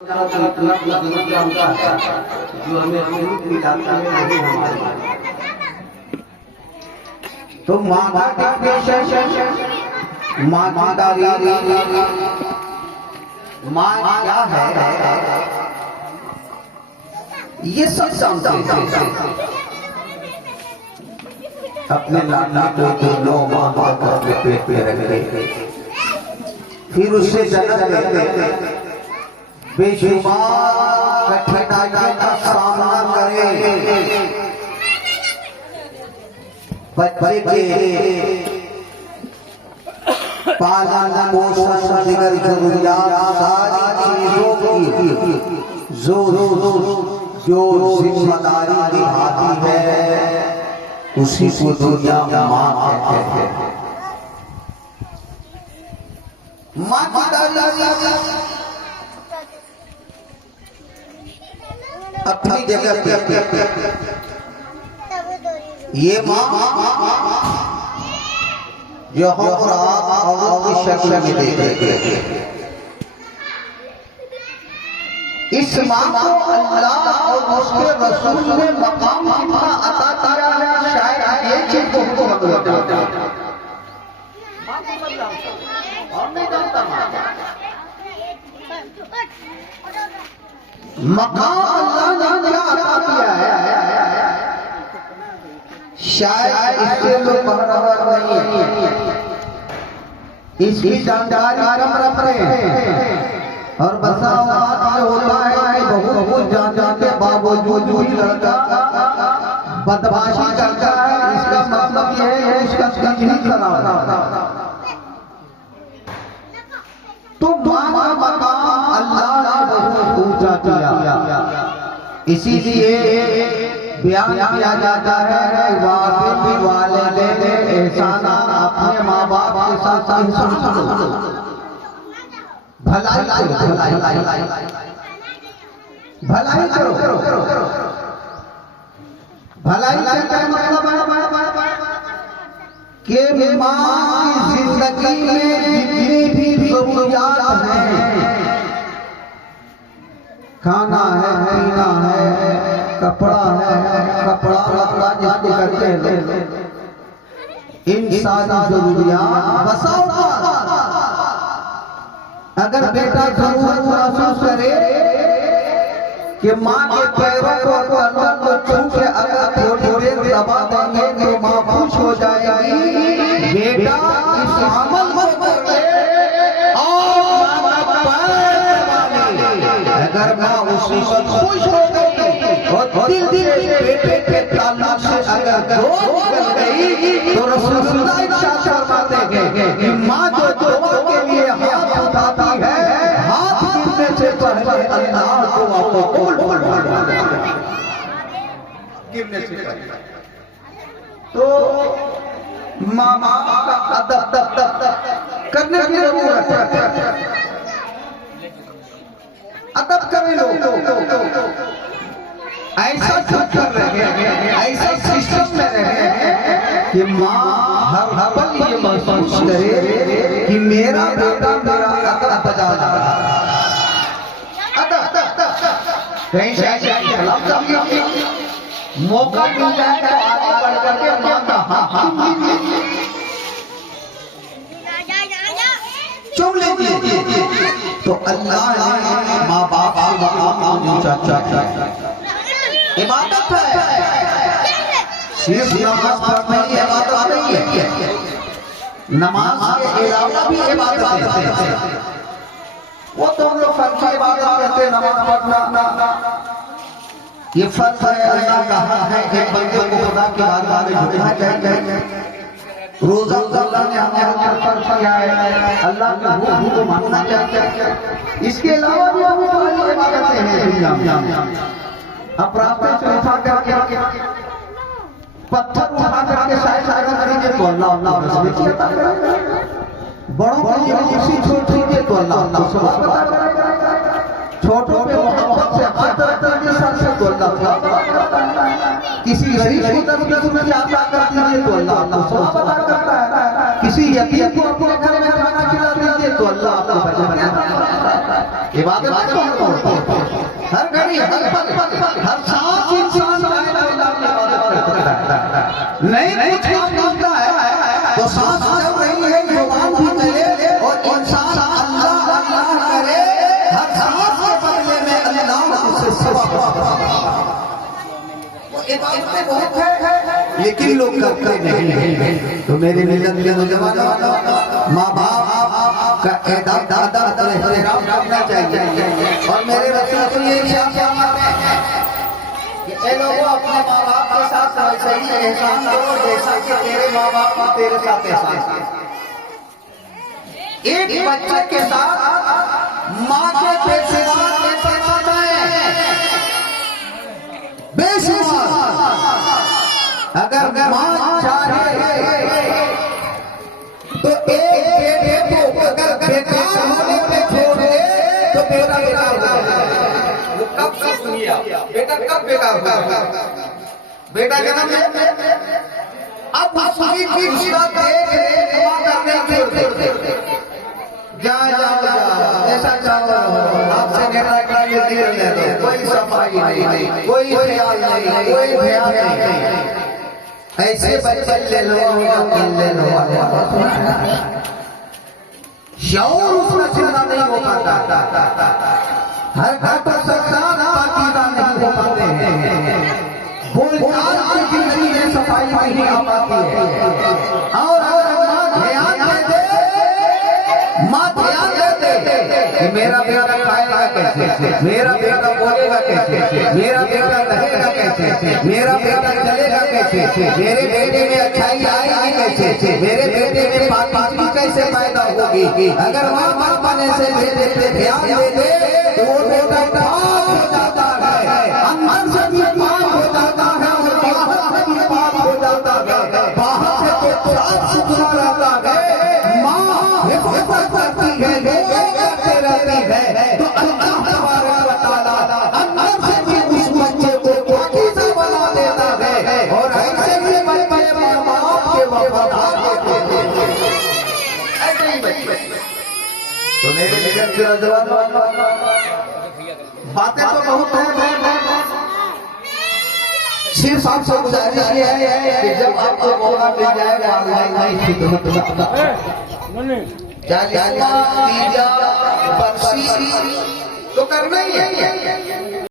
जो हमें अमृत मिलाता है वही हमारे तो माता माँ क्या है ये सब समझते अपने लाला को तो 9 माह अपने पेट पे रखते फिर उससे जन्म लेते बेशुमार कठिनाइयों का सामना करे बच्चे के पालन पोषण जिगर जरूरियात सारी चीजों की जो जिम्मेदारी निभाती है उसी को दुनिया माँ कहते हैं। माँ की अपनी जगह पे ये माँ जो हम की शक्ल में देखे इस माँ को अल्लाह और उसके रसूल ने मकाम कितना अता किया है शायद ये चीज को मकाम अल्लाह ने क्या अता किया है शायद इससे लोग बराबर नहीं है इसकी जानकारी कम रख रहे हैं और बसा होता है बहुत जान के बावजूद जो लड़का बदमाशी करता है इसका मतलब ये है इसका स्पीच नहीं करा तो माँ का मकाम अल्लाह ने बहुत ऊंचा किया इसीलिए बयान किया जाता है वालिदैन एहसाना अपने माँ बाप के साथ भलाई करो भलाई का मतलब कि माँ की जिंदगी में जितनी भी जरूरियात हैं खाना है पीना है कपड़ा लत्ता जिसको कहते हैं इन सारी जरूरियात बसाओ अगर बेटा जरूर महसूस करे कि माँ के पैरों को अल्लाह को छू के अगर थोड़ी देर दबा देंगे तो माँ खुश हो जाएगी बेटा इस अमल मत करे अगर माँ उसी वक्त खुश हो गई और दिल बेटे के ताल्लुक से अगर निकल गई तो रसूलुल्लाह इरशाद फरमाते हैं कि माँ जो दुआ के लिए हाथ उठाती है हाथ गिरने से पहले अल्लाह दुआ को कबूल गिरने से पहले तो माँ का अदब करने की जरूरत है अदब करे लोग ऐसा क्यों कर रहे हैं ऐसा सिस्टम में रहे कि माँ हर पल ये महसूस करे कि मेरा बेटा मेरा अदब बजा रहा है कहीं से मौका मिल जाए तो आगे बढ़ करके माँ का चुम लेंगे तो अल्लाह ने माँ बाप के मकाम ऊंचा किया इबादत है सिर्फ नमाज पढ़ना ही इबादत नहीं है नमाज के अलावा भी इबादत है वो तो हम लोग फर्ज की इबादत कहते हैं नमाज पढ़ना ये फर्ज है अल्लाह का हक है कि बंदे को खुदा के बारे में झुकना चाहिए रोजा अल्लाह ने हमें फर्ज किया है अल्लाह के हुक्म को मानना चाहिए इसके अलावा भी हम इबादतें हैं दुनिया में अब रास्ते से उठा करके पत्थर उठा करके शायद करेंगे तो अल्लाह अल्लाह रसूल कहता है बड़ों को किसी छोटी के तो अल्लाह अल्लाह छोटों पे मोहब्बत से हाथ रखेंगे सर से तो अल्लाह किसी गरीब को तकलीफ में यात्रा कर दीजिए तो अल्लाह अल्लाह करता है किसी यतीम को अपने घर में खाना खिला दीजिए तो अल्लाह आपको इबादत घड़ी हर पल हर सांस इंसान नहीं कुछ काम करता है तो सांस चल रही है, जुबान भी चले और इंसान अल्लाह अल्लाह करे, हर सांस के बदले में अल्लाह उससे सवाब। इतने बहुत है लेकिन लोग करते नहीं। तो मेरे मिलत के नौजवान माँ बाप का दादा एहतराम करना चाहिए। और मेरे बच्चों ये लोगों अपने माँ बाप के साथ वैसे ही एहसान करो जैसा कि तेरे माँ बाप तेरे साथ एहसान। एक बच्चे के साथ माँ के पेट से कैसे बेशुमार, अगर माँ चाहे तो एक बेटे को अगर बेकार होने पे छोड़ दे तो बेटा बेकार होगा। वो कब से सुनिए, बेटा कब बेकार होगा? बेटा जन्म ले अब उसकी रिश्ता जा ऐसा आपसे कोई सफाई नहीं, कोई ख्याल नहीं, कोई ध्यान नहीं। ऐसे बच्चे ले लो ले लो, शौर उसमें जिंदा नहीं हो पाता, हर घर पर सरकार पाकीज़ा नहीं हो पाते हैं, बोलचाल की जिंदगी में सफाई नहीं आ पाती है। और माँ ध्यान देते मेरा बेटा खाएगा कैसे, मेरा बेटा बोलेगा कैसे, मेरा बेटा रहेगा कैसे, मेरा बेटा चलेगा कैसे, मेरे बेटे में अच्छाई आएगी कैसे, मेरे बेटे में पाकी कैसे पैदा होगी। अगर माँ बाप बने से बेटे पे ध्यान दे दे तो वो बेटा पाक हो जाता है, अंदर से भी पाक हो जाता है और बाहर से भी पाक हो जाता है। बाहर से तो साफ सुथरा रहता है, माँ हिफाजत करती है, करते रहती है, तो अल्लाह तबारक व तआला अंदर से भी उस बच्चे को पाकीज़ा बना देता है और ऐसे ही बच्चे माँ बाप के वफादार होते हैं। ऐसे ही बच्चे। तो मेरे निकट के नौजवान बातें तो बहुत हैं, सिर्फ आपसे गुजारिश ये है कि जब आपको मौका मिल जाएगा अल्लाह की खिदमत तो करना ही है।